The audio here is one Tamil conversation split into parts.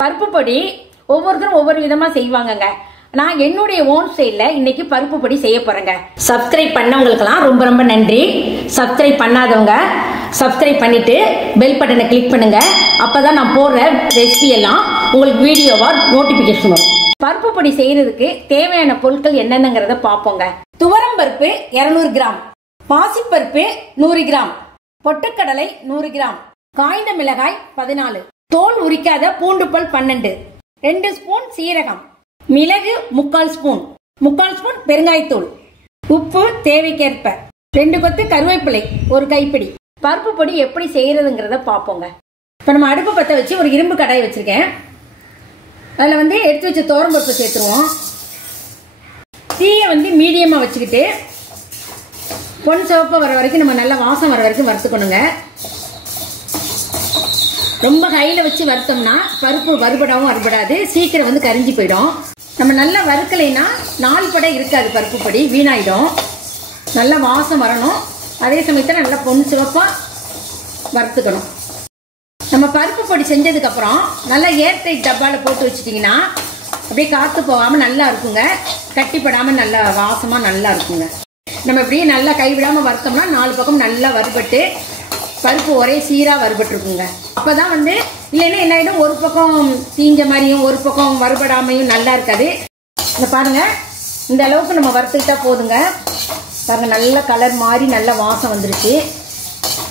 பருப்பு பொடி ஒவ்வொருத்தரும் ஒவ்வொரு விதமா செய்வாங்கங்க. நான் என்னுடைய ஓன் ஸ்டைல்ல இன்னைக்கு பருப்பு பொடி செய்ய போறேங்க. சப்ஸ்கிரைப் பண்ணவங்களுக்கெல்லாம் ரொம்ப ரொம்ப நன்றி. சப்ஸ்கிரைப் பண்ணாதவங்க சப்ஸ்கிரைப் பண்ணிட்டு பெல் பட்டனை கிளிக் பண்ணுங்க. அப்பதான் நான் போடுற ரெசிபி எல்லாம் உங்களுக்கு வீடியோவா நோட்டிபிகேஷன் வரும். பருப்பு பொடி செய்யறதுக்கு தேவையான பொருட்கள் என்னென்னங்கிறத பார்ப்போங்க. துவரம் பருப்பு 200 கிராம், பாசிப்பருப்பு 100 கிராம், பொட்டுக்கடலை 100 கிராம், காய்ந்த மிளகாய் 14, தோல் உரிக்காத பூண்டு பல் 12, 2 ஸ்பூன் சீரகம், மிளகு 3/4 ஸ்பூன், 3/4 ஸ்பூன் பெருங்காயத்தூள், உப்பு தேவைக்கேற்ப, 2 கொத்து கருவேப்பிலை 1 கைப்பிடி. பருப்பு பொடி எப்படி செய்யறதுங்கிறத பார்ப்போங்க. இப்ப நம்ம அடுப்பு பத்த வச்சு ஒரு இரும்பு கடாய் வச்சிருக்கேன். அதுல எடுத்து வச்ச துவரம் பருப்பு சேர்த்துருவோம். தீயை மீடியமா வச்சுக்கிட்டு பொன் சிவப்பு வர வரைக்கும் நம்ம நல்லா வாசம் வர வரைக்கும் வறுத்துக்கணுங்க. ரொம்ப ஹைல வச்சு வறுத்தோம்னா பருப்பு வறுபடாவும் வறுபடாது, சீக்கிரம் கரிஞ்சு போயிடும். நம்ம நல்லா வறுக்கலைன்னா 4 படை இருக்காது, பருப்பு பொடி வீணாயிடும். நல்லா வாசம் வரணும், அதே சமயத்தில் நல்லா பொன் சிவப்பா வறுத்துக்கணும். நம்ம பருப்பு பொடி செஞ்சதுக்கு அப்புறம் நல்லா ஏர்டைட் டப்பால போட்டு வச்சுட்டீங்கன்னா அப்படியே காத்து போகாம நல்லா இருக்குங்க. கட்டிப்படாம நல்லா வாசமா நல்லா இருக்குங்க. நம்ம இப்படியே நல்லா கைவிடாம வறுத்தோம்னா 4 பக்கம் நல்லா வறுபட்டு பருப்பு ஒரே சீரா வறுபட்டு இருக்குங்க. அப்பதான் இல்லைன்னா என்ன ஆயிடும், ஒரு பக்கம் தீஞ்ச மாதிரியும் ஒரு பக்கம் வறுபடாமையும் நல்லா இருக்காது. இந்த பாருங்க, இந்த அளவுக்கு நம்ம வறுத்துக்கிட்டா போதுங்க. பாருங்க, நல்ல கலர் மாறி நல்ல வாசம் வந்துருச்சு.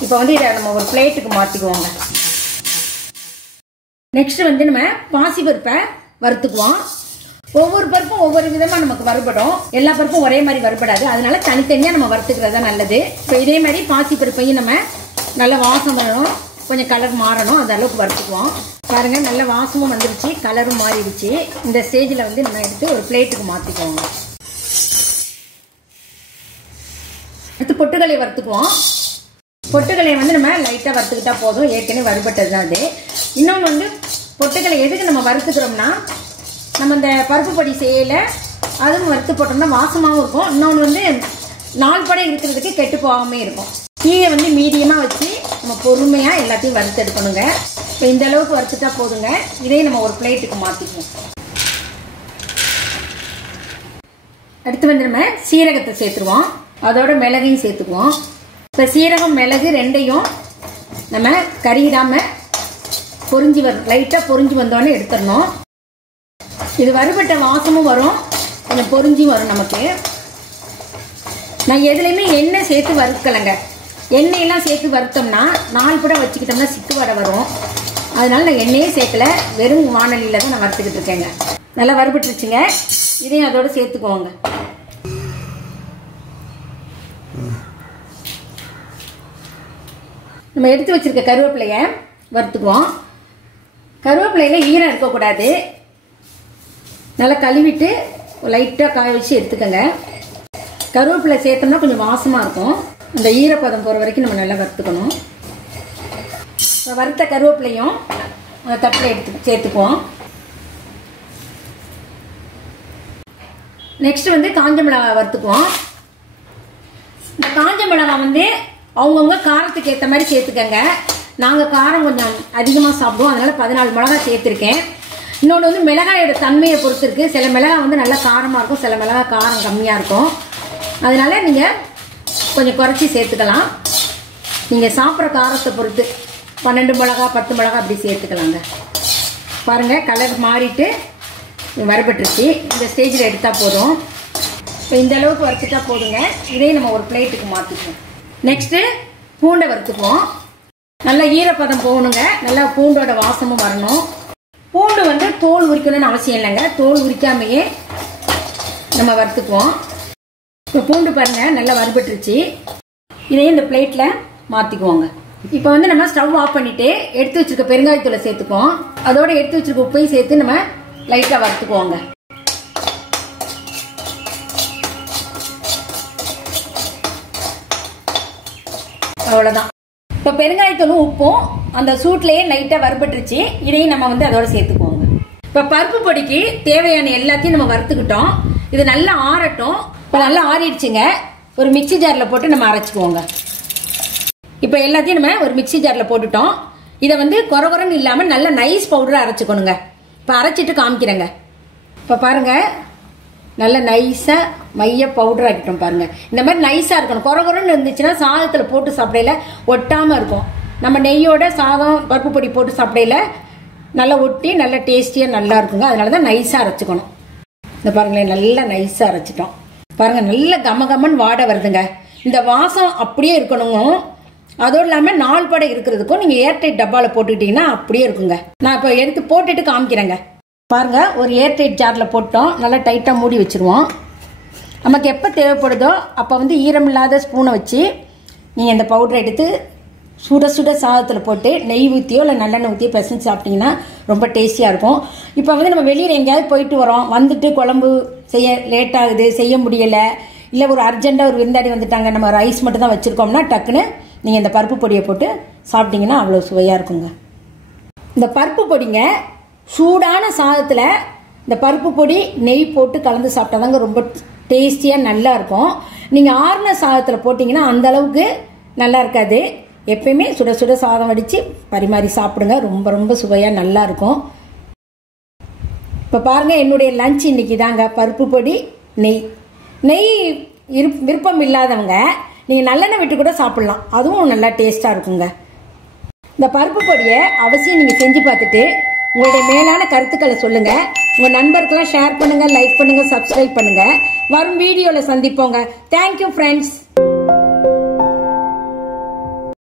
இப்போ இதை நம்ம ஒரு பிளேட்டுக்கு மாத்திக்குவோங்க. நெக்ஸ்ட் நம்ம பாசி பருப்பை வறுத்துக்குவோம். ஒவ்வொரு பருப்பும் ஒவ்வொரு விதமா நமக்கு வறுபடும். எல்லா பருப்பும் ஒரே மாதிரி வறுபடாது, அதனால தனித்தனியா நம்ம வறுத்துக்கிறது தான் நல்லது. இப்போ இதே மாதிரி பாசி பருப்பையும் நம்ம நல்ல வாசம் வரணும், கொஞ்சம் கலர் மாறணும், அந்த அளவுக்கு வறுத்துக்குவோம். பாருங்க, நல்ல வாசமும் வந்துருச்சு, கலரும் மாறிடுச்சு. இந்த ஸ்டேஜில் நம்ம எடுத்து ஒரு பிளேட்டுக்கு மாத்திக்குவோங்க. அடுத்து பொட்டுக்கலை வறுத்துக்குவோம். பொட்டுக்கலை நம்ம லைட்டா வறுத்துக்கிட்டா போதும், ஏற்கனவே வறுபட்டது தான் அது. இன்னொன்று பொட்டுக்கலை எதுக்கு நம்ம வறுத்துக்கிறோம்னா, நம்ம இந்த பருப்பு பொடி செய்யல அதுவும் வறுத்து போட்டோம்னா வாசமாகவும் இருக்கும். இன்னொன்று 4 படை இருக்கிறதுக்கு கெட்டு போகாம இருக்கும். தீயை மீடியமா வச்சு நம்ம பொறுமையா எல்லாத்தையும் வறுத்து எடுக்கணுங்க. இப்போ இந்த அளவுக்கு வறுத்துட்டா போதுங்க. இதையும் நம்ம ஒரு பிளேட்டுக்கு மாத்திக்குவோம். அடுத்து நம்ம சீரகத்தை சேர்த்துருவோம், அதோட மிளகையும் சேர்த்துக்குவோம். இப்போ சீரகம் மிளகு ரெண்டையும் நம்ம கறியிடாம பொரிஞ்சு வரும், லைட்டா பொரிஞ்சு வந்தோடனே எடுத்துடணும். இது வறுபட்ட வாசமும் வரும், கொஞ்சம் பொரிஞ்சும் வரும் நமக்கு. நான் எதுலையுமே எண்ணெய் சேர்த்து வறுக்கலைங்க. எண்ணெயெல்லாம் சேர்த்து வறுத்தோம்னா 4 படை வச்சுக்கிட்டோம்னா சிக்கு வடை வரும். அதனால நான் எண்ணெயே சேர்க்கல, வெறும் வானலியில தான் நான் வறுத்துக்கிட்டு இருக்கேங்க. நல்லா வறுபட்டுருச்சுங்க. இதையும் அதோட சேர்த்துக்குவோங்க. நம்ம எடுத்து வச்சிருக்க கருவேப்பிலைய வறுத்துக்குவோம். கருவேப்பிலையில ஈரம் இருக்கக்கூடாது, நல்லா கழுவிட்டு லைட்டாக காய வச்சு எடுத்துக்கங்க. கருவேப்பிலை சேர்த்தோம்னா கொஞ்சம் வாசமா இருக்கும். அந்த ஈரப்பதம் போகிற வரைக்கும் நம்ம நல்லா வறுத்துக்கணும். வறுத்த கருவேப்பிலையும் தட்டில் சேர்த்துக்குவோம். நெக்ஸ்ட் காஞ்ச மிளகாய் வறுத்துக்குவோம். இந்த காஞ்ச மிளகாய் அவங்கவுங்க காரத்துக்கு ஏற்ற மாதிரி சேர்த்துக்கங்க. நாங்கள் காரம் கொஞ்சம் அதிகமாக சாப்பிடுவோம், அதனால 14 மிளகாய் சேர்த்துருக்கேன். இன்னொன்று மிளகாயோட தன்மையை பொறுத்து இருக்கு. சில மிளகாய் நல்லா காரமாக இருக்கும், சில மிளகாய் காரம் கம்மியாக இருக்கும். அதனால நீங்கள் கொஞ்சம் குறைச்சி சேர்த்துக்கலாம். நீங்கள் சாப்பிட்ற காரத்தை பொறுத்து 12 மிளகாய் 10 மிளகாய் அப்படி சேர்த்துக்கலாங்க. பாருங்கள், கலர் மாறிட்டு வறுபட்டுருச்சு. இந்த ஸ்டேஜில் எடுத்தால் போதும். இப்போ இந்த அளவுக்கு வறுத்துட்டா போதுங்க. இதையும் நம்ம ஒரு பிளேட்டுக்கு மாற்றிக்குவோம். நெக்ஸ்ட்டு பூண்டை வறுத்துக்குவோம். நல்லா ஈரப்பதம் போகணுங்க, நல்லா பூண்டோட வாசமும் வரணும். பூண்டு தோல் உரிக்கணும்னு அவசியம் இல்லைங்க, தோல் உரிக்காமையே நம்ம வறுத்துக்குவோம். இப்போ பூண்டு பாருங்க நல்லா வறுபட்டுருச்சு. இதையும் இந்த பிளேட்ல மாத்திக்குவோங்க. இப்போ நம்ம ஸ்டவ் ஆஃப் பண்ணிட்டு எடுத்து வச்சிருக்க பெருங்காயத்தூளை சேர்த்துக்குவோம். அதோட எடுத்து வச்சிருக்க உப்பையும் சேர்த்து நம்ம லைட்டா வறுத்துக்குவோங்க. அவ்வளவுதான். இப்போ பெருங்காயத்தூளும் உப்பும் அந்த சூட்லயே லைட்டா வறுபட்டுருச்சு. இதையும் நம்ம அதோட சேர்த்துக்குவோங்க. இப்போ பருப்பு பொடிக்கு தேவையான எல்லாத்தையும் நம்ம வறுத்துக்கிட்டோம். இது நல்லா ஆறட்டும். இப்போ நல்லா ஆறிடுச்சுங்க. ஒரு மிக்சி ஜார்ல போட்டு நம்ம அரைச்சிக்குவோங்க. இப்போ எல்லாத்தையும் நம்ம ஒரு மிக்சி ஜார்ல போட்டுட்டோம். இதை வந்து கொரகொரன்னு இல்லாம நல்ல நைஸ் பவுடரா அரைச்சுக்கணுங்க. இப்ப அரைச்சிட்டு காமிக்கிறேங்க. இப்ப பாருங்க, நல்ல நைஸா மைய பவுடர் ஆக்கிட்டோம் பாருங்க. இந்த மாதிரி நைஸா இருக்கணும். கொரகொரன்னு இருந்துச்சுன்னா சாதத்துல போட்டு சாப்பிடையில ஒட்டாம இருக்கும். நம்ம நெய்யோட சாதம் பருப்பு பொடி போட்டு சாப்பிடையில நல்லா ஒட்டி நல்ல டேஸ்டியா நல்லா இருக்குங்க. அதனாலதான் நைஸா அரைச்சுக்கணும். இந்த பாருங்களேன், நல்லா நைஸா அரைச்சிட்டோம் பாருங்க. நல்ல கமகமன் வாடை வருதுங்க. இந்த வாசம் அப்படியே இருக்கணுங்க. அதோடு இல்லாம 4 படை இருக்கிறதுக்கும் நீங்க ஏர்டைட் டப்பால போட்டுக்கிட்டீங்கன்னா அப்படியே இருக்குங்க. நான் இப்ப எடுத்து போட்டுட்டு காமிக்கிறேங்க. பாருங்க, ஒரு ஏர்டைட் ஜார்ல போட்டோம். நல்லா டைட்டா மூடி வச்சிருவோம். நமக்கு எப்ப தேவைப்படுதோ அப்ப வந்து ஈரமில்லாத ஸ்பூனை வச்சு நீங்க இந்த பவுடரை எடுத்து சுட சுட சாதத்துல போட்டு நெய் ஊற்றியோ இல்லை நல்லெண்ணெய் ஊற்றியோ பிசைஞ்சு சாப்பிட்டீங்கன்னா ரொம்ப டேஸ்டியா இருக்கும். இப்போ வந்து நம்ம வெளியில எங்கேயாவது போயிட்டு வரோம், வந்துட்டு குழம்பு செய்ய லேட் ஆகுது, செய்ய முடியல, இல்லை ஒரு அர்ஜென்ட்டா ஒரு விருந்தாடி வந்துட்டாங்க, நம்ம ரைஸ் மட்டும் தான் வச்சிருக்கோம்னா டக்குன்னு நீங்க இந்த பருப்பு பொடியை போட்டு சாப்பிட்டீங்கன்னா அவ்வளவு சுவையா இருக்குங்க. இந்த பருப்பு பொடிங்க சூடான சாதத்துல இந்த பருப்பு பொடி நெய் போட்டு கலந்து சாப்பிட்டாதாங்க ரொம்ப டேஸ்டியா நல்லா இருக்கும். நீங்க ஆறுன சாதத்துல போட்டீங்கன்னா அந்த அளவுக்கு நல்லா இருக்காது. எப்பயுமே சுட சுட சாதம் வடிச்சு பரிமாறி சாப்பிடுங்க. ரொம்ப ரொம்ப சுவையா நல்லா இருக்கும். இப்ப பாருங்க, என்னுடைய லஞ்ச் இன்னைக்கு தாங்க பருப்பு பொடி நெய். நெய் விருப்பம் இல்லாதவங்க நீங்க நல்லெண்ணெய் விட்டு கூட சாப்பிடலாம், அதுவும் நல்லா டேஸ்டா இருக்குங்க. இந்த பருப்பு பொடியை அவசியம் நீங்க செஞ்சு பார்த்துட்டு உங்களுடைய மேலான கருத்துக்களை சொல்லுங்க. உங்க நண்பருக்கெல்லாம் ஷேர் பண்ணுங்க, லைக் பண்ணுங்க, சப்ஸ்கிரைப் பண்ணுங்க. வரும் வீடியோல சந்திப்போங்க. Thank you friends.